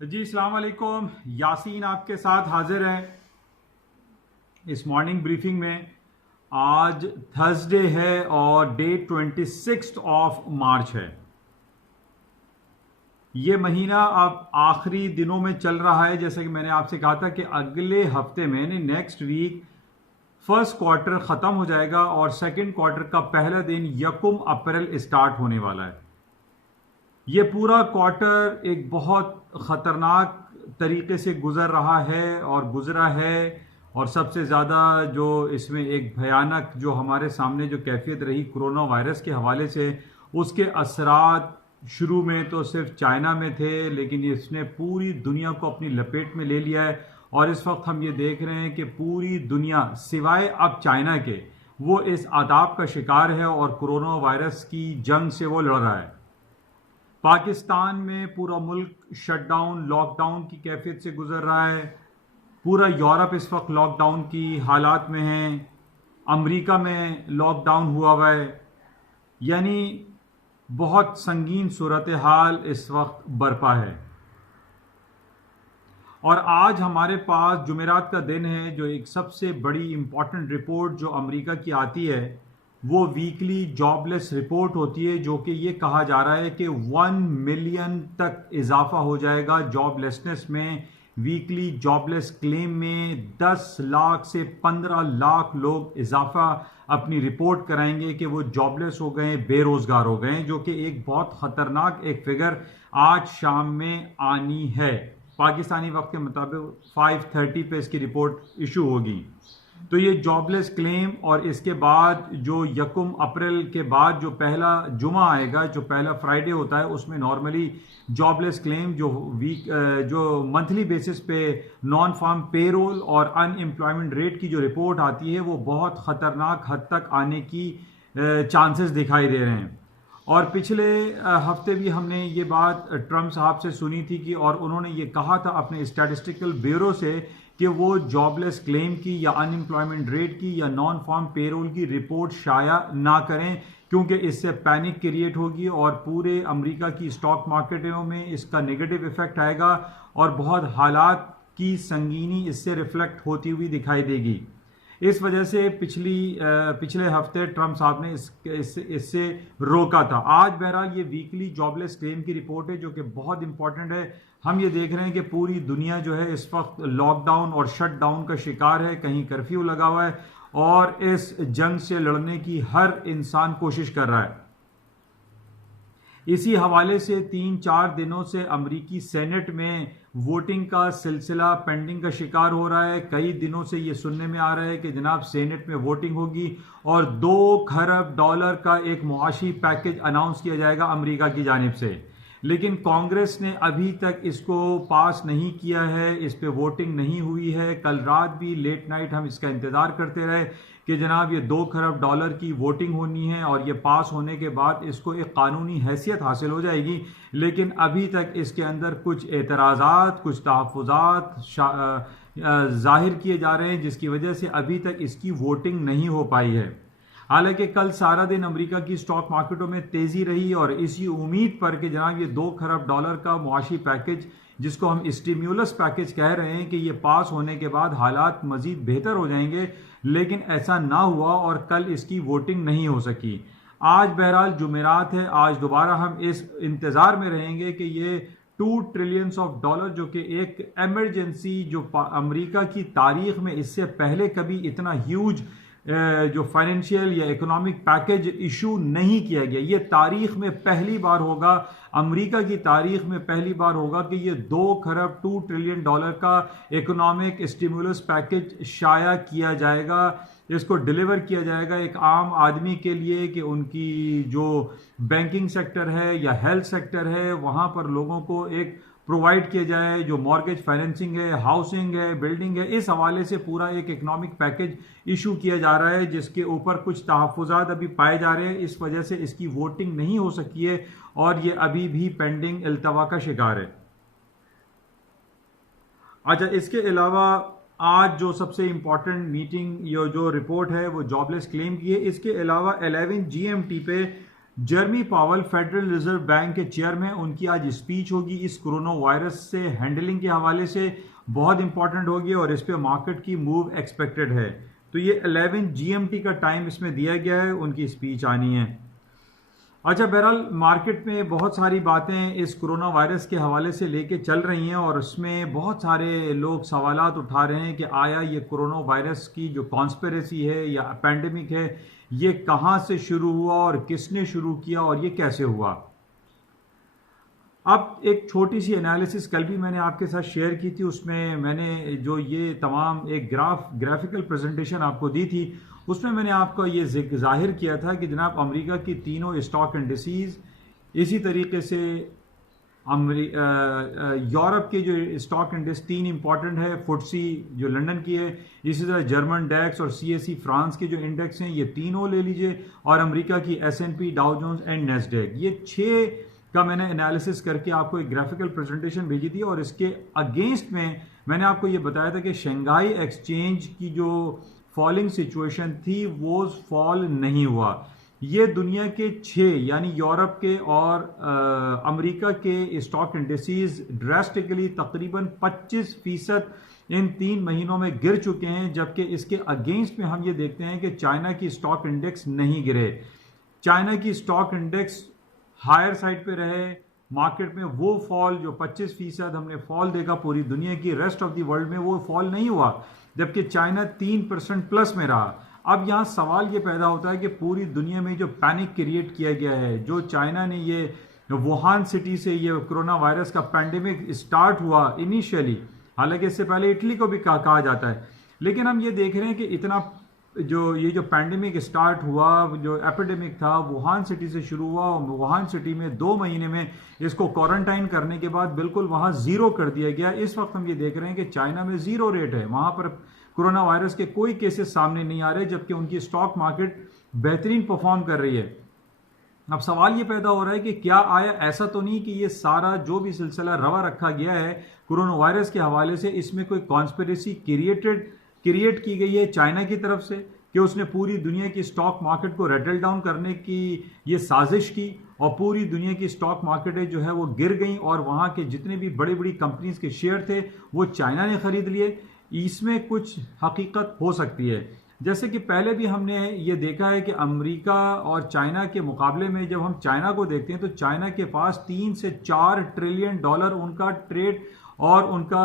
जी अस्सलाम वालेकुम। यासीन आपके साथ हाजिर है इस मॉर्निंग ब्रीफिंग में। आज थर्सडे है और डेट 26 ऑफ मार्च है। ये महीना अब आखिरी दिनों में चल रहा है। जैसे कि मैंने आपसे कहा था कि अगले हफ्ते में नेक्स्ट वीक फर्स्ट क्वार्टर खत्म हो जाएगा और सेकंड क्वार्टर का पहला दिन 1 अप्रैल स्टार्ट होने वाला है। ये पूरा क्वार्टर एक बहुत खतरनाक तरीके से गुजर रहा है और गुजरा है। और सबसे ज़्यादा जो इसमें एक भयानक जो हमारे सामने जो कैफियत रही कोरोना वायरस के हवाले से, उसके असरात शुरू में तो सिर्फ चाइना में थे, लेकिन इसने पूरी दुनिया को अपनी लपेट में ले लिया है। और इस वक्त हम ये देख रहे हैं कि पूरी दुनिया सिवाय अब चाइना के वो इस आदाब का शिकार है और कोरोना वायरस की जंग से वो लड़ रहा है। पाकिस्तान में पूरा मुल्क शटडाउन लॉकडाउन की कैफियत से गुजर रहा है। पूरा यूरोप इस वक्त लॉकडाउन की हालात में है। अमेरिका में लॉकडाउन हुआ है। यानी बहुत संगीन सूरत हाल इस वक्त बरपा है। और आज हमारे पास जुमेरात का दिन है, जो एक सबसे बड़ी इंपॉर्टेंट रिपोर्ट जो अमेरिका की आती है वो वीकली जॉबलेस रिपोर्ट होती है, जो कि ये कहा जा रहा है कि 1 मिलियन तक इजाफा हो जाएगा जॉबलेसनेस में। वीकली जॉबलेस क्लेम में 10 लाख से 15 लाख लोग इजाफा अपनी रिपोर्ट कराएंगे कि वो जॉबलेस हो गए, बेरोजगार हो गए, जो कि एक बहुत खतरनाक एक फिगर आज शाम में आनी है। पाकिस्तानी वक्त के मुताबिक 5:30 पे इसकी रिपोर्ट इशू होगी। तो ये जॉबलेस क्लेम और इसके बाद जो 1 अप्रैल के बाद जो पहला जुमा आएगा, जो पहला फ्राइडे होता है, उसमें नॉर्मली जॉबलेस क्लेम जो मंथली बेसिस पे नॉन फार्म पेरोल और अनएम्प्लॉयमेंट रेट की जो रिपोर्ट आती है वो बहुत खतरनाक हद तक आने की चांसेस दिखाई दे रहे हैं। और पिछले हफ्ते भी हमने ये बात ट्रम्प साहब से सुनी थी कि और उन्होंने ये कहा था अपने स्टैटिस्टिकल ब्यूरो से कि वो जॉबलेस क्लेम की या अनएम्प्लॉयमेंट रेट की या नॉन फार्म पेरोल की रिपोर्ट शाया ना करें, क्योंकि इससे पैनिक क्रिएट होगी और पूरे अमेरिका की स्टॉक मार्केटों में इसका नेगेटिव इफेक्ट आएगा और बहुत हालात की संगीनी इससे रिफ्लेक्ट होती हुई दिखाई देगी। इस वजह से पिछले हफ्ते ट्रम्प साहब ने इससे रोका था। आज बहरहाल ये वीकली जॉबलेस क्लेम की रिपोर्ट है, जो कि बहुत इंपॉर्टेंट है। हम ये देख रहे हैं कि पूरी दुनिया जो है इस वक्त लॉकडाउन और शटडाउन का शिकार है, कहीं कर्फ्यू लगा हुआ है और इस जंग से लड़ने की हर इंसान कोशिश कर रहा है। इसी हवाले से 3-4 दिनों से अमेरिकी सेनेट में वोटिंग का सिलसिला पेंडिंग का शिकार हो रहा है। कई दिनों से ये सुनने में आ रहा है कि जनाब सेनेट में वोटिंग होगी और $2 खरब का एक मुआशी पैकेज अनाउंस किया जाएगा अमेरिका की जानिब से, लेकिन कांग्रेस ने अभी तक इसको पास नहीं किया है। इस पे वोटिंग नहीं हुई है। कल रात भी लेट नाइट हम इसका इंतजार करते रहे कि जनाब ये $2 खरब की वोटिंग होनी है और ये पास होने के बाद इसको एक कानूनी हैसियत हासिल हो जाएगी, लेकिन अभी तक इसके अंदर कुछ एतराज़ात, कुछ तहफ़्फ़ुज़ात जाहिर किए जा रहे हैं, जिसकी वजह से अभी तक इसकी वोटिंग नहीं हो पाई है। हालांकि कल सारा दिन अमेरिका की स्टॉक मार्केटों में तेजी रही और इसी उम्मीद पर कि जनाब ये $2 खरब का मुआशी पैकेज, जिसको हम स्टिम्युलस पैकेज कह रहे हैं, कि ये पास होने के बाद हालात मजीद बेहतर हो जाएंगे, लेकिन ऐसा ना हुआ और कल इसकी वोटिंग नहीं हो सकी। आज बहरहाल जुमेरात है। आज दोबारा हम इस इंतजार में रहेंगे कि ये $2 ट्रिलियन जो कि एक एमरजेंसी जो अमेरिका की तारीख में इससे पहले कभी इतना ह्यूज जो फाइनेंशियल या इकोनॉमिक पैकेज इशू नहीं किया गया, ये तारीख में पहली बार होगा, अमेरिका की तारीख में पहली बार होगा कि ये $2 ट्रिलियन का इकोनॉमिक स्टिमुलस पैकेज शाया किया जाएगा। इसको डिलीवर किया जाएगा एक आम आदमी के लिए कि उनकी जो बैंकिंग सेक्टर है या हेल्थ सेक्टर है, वहां पर लोगों को एक प्रोवाइड किया जाए, जो मॉर्गेज फाइनेंसिंग है, हाउसिंग है, बिल्डिंग है। इस हवाले से पूरा एक इकोनॉमिक पैकेज इशू किया जा रहा है, जिसके ऊपर कुछ तहफ़्फ़ुज़ात अभी पाए जा रहे हैं। इस वजह से इसकी वोटिंग नहीं हो सकी है और ये अभी भी पेंडिंग इल्तवा का शिकार है। अच्छा, इसके अलावा आज जो सबसे इंपॉर्टेंट मीटिंग जो रिपोर्ट है वो जॉबलेस क्लेम की है। इसके अलावा 11 GMT पे जर्मी पावल फेडरल रिजर्व बैंक के चेयरमैन, उनकी आज स्पीच होगी इस कोरोना वायरस से हैंडलिंग के हवाले से, बहुत इंपॉर्टेंट होगी और इस पे मार्केट की मूव एक्सपेक्टेड है। तो ये 11 GMT का टाइम इसमें दिया गया है, उनकी स्पीच आनी है। अच्छा, बहरहाल मार्केट में बहुत सारी बातें इस कोरोना वायरस के हवाले से लेके चल रही हैं और उसमें बहुत सारे लोग सवालात उठा रहे हैं कि आया ये कोरोना वायरस की जो कॉन्स्पिरेसी है या पैंडेमिक है, ये कहाँ से शुरू हुआ और किसने शुरू किया और ये कैसे हुआ। अब एक छोटी सी एनालिसिस कल भी मैंने आपके साथ शेयर की थी, उसमें मैंने जो ये तमाम एक ग्राफिकल प्रेजेंटेशन आपको दी थी, उसमें मैंने आपको ये जाहिर किया था कि जनाब अमेरिका की तीनों स्टॉक इंडिसेस, इसी तरीके से यूरोप के जो स्टॉक इंडेक्स तीन इंपॉर्टेंट है, फुटसी जो लंदन की है, इसी तरह जर्मन डैक्स और CAC फ्रांस के जो इंडेक्स हैं, ये तीनों ले लीजिए, और अमेरिका की S&P, Dow Jones and Nasdaq, ये 6 का मैंने एनालिसिस करके आपको एक ग्राफिकल प्रेजेंटेशन भेजी थी और इसके अगेंस्ट में मैंने आपको ये बताया था कि शंघाई एक्सचेंज की जो फॉलिंग सिचुएशन थी वो फॉल नहीं हुआ। ये दुनिया के 6 यानी यूरोप के और अमेरिका के स्टॉक इंडेक्सेस ड्रास्टिकली तकरीबन 25% इन 3 महीनों में गिर चुके हैं, जबकि इसके अगेंस्ट में हम ये देखते हैं कि चाइना की स्टॉक इंडेक्स नहीं गिरे। चाइना की स्टॉक इंडेक्स हायर साइड पे रहे। मार्केट में वो फॉल जो 25% हमने फॉल देखा पूरी दुनिया की रेस्ट ऑफ द वर्ल्ड में, वो फॉल नहीं हुआ, जबकि चाइना 3% प्लस में रहा। अब यहाँ सवाल ये पैदा होता है कि पूरी दुनिया में जो पैनिक क्रिएट किया गया है, जो चाइना ने ये वुहान सिटी से ये कोरोना वायरस का पैंडेमिक स्टार्ट हुआ इनिशियली, हालांकि इससे पहले इटली को भी कहा जाता है, लेकिन हम ये देख रहे हैं कि इतना ये जो पैंडेमिक स्टार्ट हुआ, जो एपिडेमिक था, वुहान सिटी से शुरू हुआ और वुहान सिटी में 2 महीने में इसको क्वारंटाइन करने के बाद बिल्कुल वहां जीरो कर दिया गया। इस वक्त हम ये देख रहे हैं कि चाइना में जीरो रेट है, वहां पर कोरोना वायरस के कोई केसेस सामने नहीं आ रहे, जबकि उनकी स्टॉक मार्केट बेहतरीन परफॉर्म कर रही है। अब सवाल ये पैदा हो रहा है कि क्या आया ऐसा तो नहीं कि ये सारा जो भी सिलसिला रवा रखा गया है कोरोना वायरस के हवाले से, इसमें कोई कॉन्स्पिरेसी क्रिएट की गई है चाइना की तरफ से कि उसने पूरी दुनिया की स्टॉक मार्केट को रेटल डाउन करने की ये साजिश की और पूरी दुनिया की स्टॉक मार्केटें जो है वो गिर गई और वहां के जितने भी बड़ी बड़ी कंपनीज के शेयर थे वो चाइना ने खरीद लिए। इसमें कुछ हकीकत हो सकती है, जैसे कि पहले भी हमने ये देखा है कि अमेरिका और चाइना के मुकाबले में जब हम चाइना को देखते हैं तो चाइना के पास 3 से 4 ट्रिलियन डॉलर उनका ट्रेड और उनका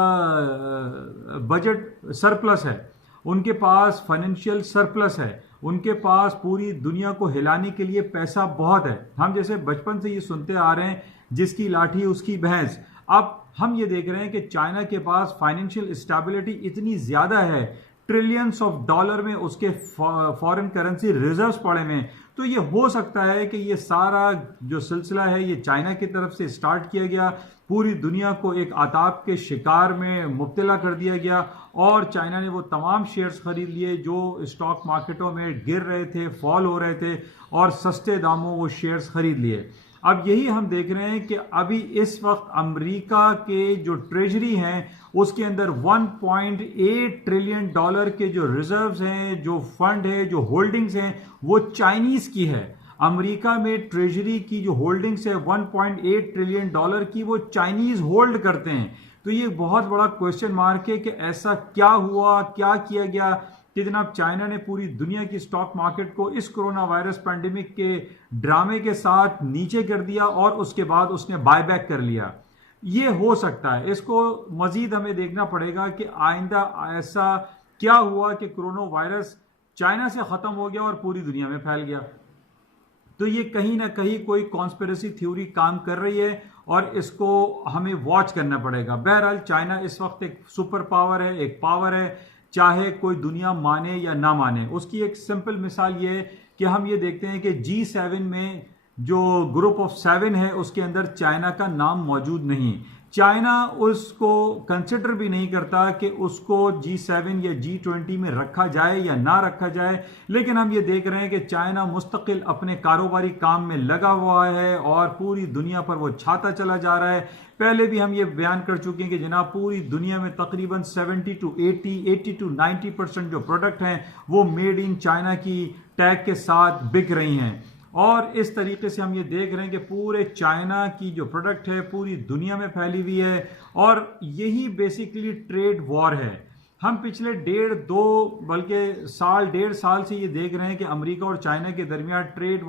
बजट सरप्लस है, उनके पास फाइनेंशियल सरप्लस है, उनके पास पूरी दुनिया को हिलाने के लिए पैसा बहुत है। हम जैसे बचपन से ये सुनते आ रहे हैं, जिसकी लाठी उसकी भैंस। अब हम ये देख रहे हैं कि चाइना के पास फाइनेंशियल स्टेबिलिटी इतनी ज्यादा है, ट्रिलियंस ऑफ डॉलर में उसके फॉरेन करेंसी रिजर्व्स पड़े हुए हैं। तो ये हो सकता है कि ये सारा जो सिलसिला है ये चाइना की तरफ से स्टार्ट किया गया, पूरी दुनिया को एक आताप के शिकार में मुब्तला कर दिया गया और चाइना ने वो तमाम शेयर्स खरीद लिए जो स्टॉक मार्केटों में गिर रहे थे, फॉल हो रहे थे, और सस्ते दामों वो शेयर्स खरीद लिए। अब यही हम देख रहे हैं कि अभी इस वक्त अमेरिका के जो ट्रेजरी हैं उसके अंदर 1.8 ट्रिलियन डॉलर के जो रिजर्व्स हैं, जो फंड है, जो होल्डिंग्स हैं, वो चाइनीज की है। अमेरिका में ट्रेजरी की जो होल्डिंग्स है 1.8 ट्रिलियन डॉलर की, वो चाइनीज होल्ड करते हैं। तो ये बहुत बड़ा क्वेश्चन मार्क है कि ऐसा क्या हुआ, क्या किया गया कि जनाब चाइना ने पूरी दुनिया की स्टॉक मार्केट को इस कोरोना वायरस पैंडेमिक के ड्रामे के साथ नीचे कर दिया और उसके बाद उसने बायबैक कर लिया। ये हो सकता है, इसको मजीद हमें देखना पड़ेगा कि आइंदा ऐसा क्या हुआ कि कोरोना वायरस चाइना से खत्म हो गया और पूरी दुनिया में फैल गया। तो ये कहीं ना कहीं कोई कॉन्स्पिरेसी थ्योरी काम कर रही है और इसको हमें वॉच करना पड़ेगा। बहरहाल चाइना इस वक्त एक सुपर पावर है, एक पावर है, चाहे कोई दुनिया माने या ना माने। उसकी एक सिंपल मिसाल ये है कि हम ये देखते हैं कि G7 में जो ग्रुप ऑफ 7 है उसके अंदर चाइना का नाम मौजूद नहीं। चाइना उसको कंसिडर भी नहीं करता कि उसको G7 या G20 में रखा जाए या ना रखा जाए, लेकिन हम ये देख रहे हैं कि चाइना मुस्तकिल अपने कारोबारी काम में लगा हुआ है और पूरी दुनिया पर वो छाता चला जा रहा है। पहले भी हम ये बयान कर चुके हैं कि जनाब पूरी दुनिया में तकरीबन 70 to 80 to 90% जो प्रोडक्ट हैं वो मेड इन चाइना की टैग के साथ बिक रही हैं और इस तरीके से हम ये देख रहे हैं कि पूरे चाइना की जो प्रोडक्ट है पूरी दुनिया में फैली हुई है और यही बेसिकली ट्रेड वॉर है। हम पिछले बल्कि डेढ़ साल से ये देख रहे हैं कि अमेरिका और चाइना के दरमियान ट्रेड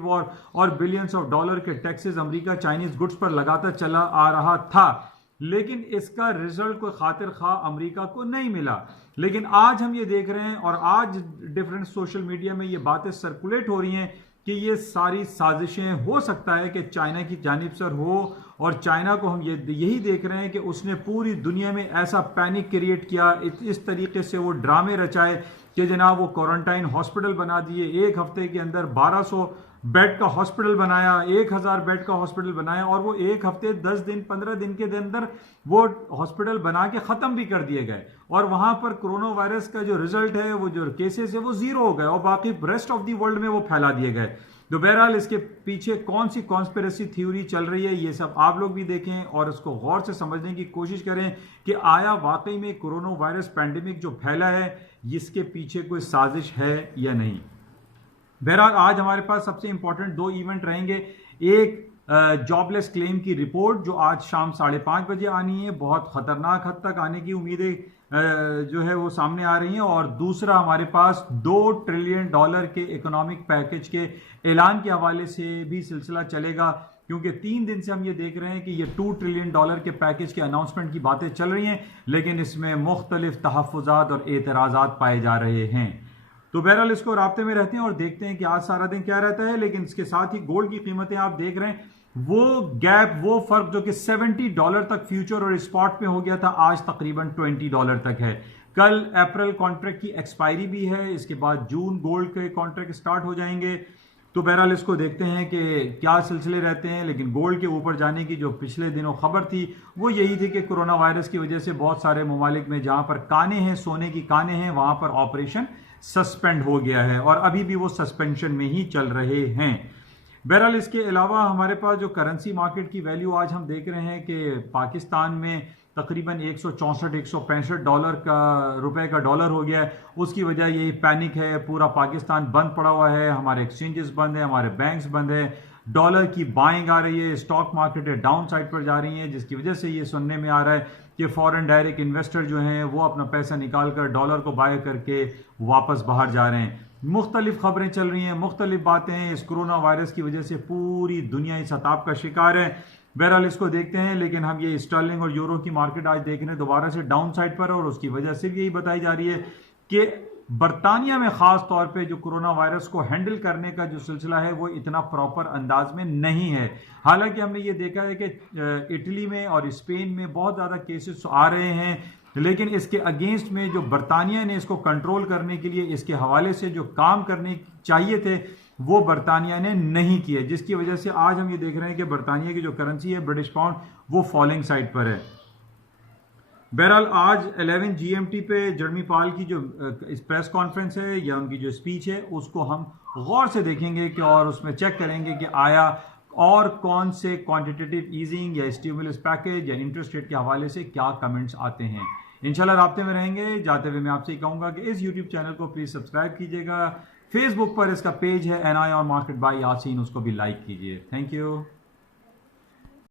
वॉर और बिलियंस ऑफ डॉलर के टैक्सेस अमेरिका चाइनीज गुड्स पर लगाता चला आ रहा था, लेकिन इसका रिजल्ट कोई खातिर खा अमेरिका को नहीं मिला। लेकिन आज हम ये देख रहे हैं और आज डिफरेंट सोशल मीडिया में ये बातें सर्कुलेट हो रही हैं कि ये सारी साजिशें हो सकता है कि चाइना की जानिब से हो और चाइना को हम यही देख रहे हैं कि उसने पूरी दुनिया में ऐसा पैनिक क्रिएट किया, इस तरीके से वो ड्रामे रचाए कि जनाब वो क्वारंटाइन हॉस्पिटल बना दिए, एक हफ्ते के अंदर 1200 बेड का हॉस्पिटल बनाया, 1000 बेड का हॉस्पिटल बनाया और वो एक हफ्ते 10 दिन 15 दिन के अंदर वो हॉस्पिटल बना के खत्म भी कर दिए गए और वहां पर कोरोना वायरस का जो रिजल्ट है, वो जो केसेस है वो जीरो हो गए और बाकी रेस्ट ऑफ द वर्ल्ड में वो फैला दिए गए। तो बहरहाल इसके पीछे कौन सी कॉन्स्पिरेसी थ्योरी चल रही है, ये सब आप लोग भी देखें और इसको गौर से समझने की कोशिश करें कि आया वाकई में कोरोना वायरस पैंडेमिक जो फैला है इसके पीछे कोई साजिश है या नहीं। बहरहाल आज हमारे पास सबसे इंपॉर्टेंट 2 इवेंट रहेंगे। एक जॉबलेस क्लेम की रिपोर्ट जो आज शाम 5:30 बजे आनी है, बहुत खतरनाक हद तक आने की उम्मीदें जो है वो सामने आ रही हैं। और दूसरा हमारे पास $2 ट्रिलियन के इकोनॉमिक पैकेज के ऐलान के हवाले से भी सिलसिला चलेगा, क्योंकि 3 दिन से हम ये देख रहे हैं कि ये $2 ट्रिलियन के पैकेज के अनाउंसमेंट की बातें चल रही हैं, लेकिन इसमें मुख्तलिफ तहफ़्फ़ुज़ात और एतराज़ात पाए जा रहे हैं। तो बहरहाल इसको राब्ते में रहते हैं और देखते हैं कि आज सारा दिन क्या रहता है। लेकिन इसके साथ ही गोल्ड की कीमतें आप देख रहे हैं, वो फर्क जो कि $70 तक फ्यूचर और स्पॉट में हो गया था, आज तकरीबन $20 तक है। कल अप्रैल कॉन्ट्रैक्ट की एक्सपायरी भी है, इसके बाद जून गोल्ड के कॉन्ट्रैक्ट स्टार्ट हो जाएंगे। तो बहरहाल इसको देखते हैं कि क्या सिलसिले रहते हैं। लेकिन गोल्ड के ऊपर जाने की जो पिछले दिनों खबर थी वो यही थी कि कोरोना वायरस की वजह से बहुत सारे ममालिक में जहां पर काने हैं, सोने की काने हैं, वहां पर ऑपरेशन सस्पेंड हो गया है और अभी भी वो सस्पेंशन में ही चल रहे हैं। बहरहाल इसके अलावा हमारे पास जो करेंसी मार्केट की वैल्यू आज हम देख रहे हैं कि पाकिस्तान में तकरीबन 164-165 रुपए का डॉलर हो गया है। उसकी वजह यही पैनिक है, पूरा पाकिस्तान बंद पड़ा हुआ है, हमारे एक्सचेंजेस बंद है, हमारे बैंक्स बंद है, डॉलर की बाइंग आ रही है, स्टॉक मार्केट डाउन साइड पर जा रही है, जिसकी वजह से ये सुनने में आ रहा है कि फॉरेन डायरेक्ट इन्वेस्टर जो हैं वो अपना पैसा निकाल कर डॉलर को बाय करके वापस बाहर जा रहे हैं। मुख्तलिफ खबरें चल रही हैं, मुख्तलिफ बातें हैं। इस कोरोना वायरस की वजह से पूरी दुनिया इस अताप का शिकार है। बहरहाल इसको देखते हैं। लेकिन हम ये स्टर्लिंग और यूरो की मार्केट आज देख रहे हैं दोबारा से डाउन साइड पर, और उसकी वजह सिर्फ यही बताई जा रही है कि बरतानिया में खास तौर पे जो कोरोना वायरस को हैंडल करने का जो सिलसिला है वो इतना प्रॉपर अंदाज में नहीं है। हालांकि हमने ये देखा है कि इटली में और स्पेन में बहुत ज़्यादा केसेस आ रहे हैं, लेकिन इसके अगेंस्ट में जो बरतानिया ने इसको कंट्रोल करने के लिए इसके हवाले से जो काम करने चाहिए थे वो बरतानिया ने नहीं किए, जिसकी वजह से आज हम ये देख रहे हैं कि बरतानिया की जो करेंसी है ब्रिटिश पाउंड वो फॉलिंग साइड पर है। बहरहाल आज 11 GMT पे जर्मी पाल की जो प्रेस कॉन्फ्रेंस है या उनकी जो स्पीच है उसको हम गौर से देखेंगे कि और उसमें चेक करेंगे कि आया और कौन से क्वांटिटेटिव ईजिंग या स्टिमुलस पैकेज या इंटरेस्ट रेट के हवाले से क्या कमेंट्स आते हैं। इंशाल्लाह राब्ते में रहेंगे। जाते हुए मैं आपसे कहूंगा कि इस यूट्यूब चैनल को प्लीज सब्सक्राइब कीजिएगा। फेसबुक पर इसका पेज है NI और मार्केट बाय यासीन, उसको भी लाइक कीजिए। Thank you.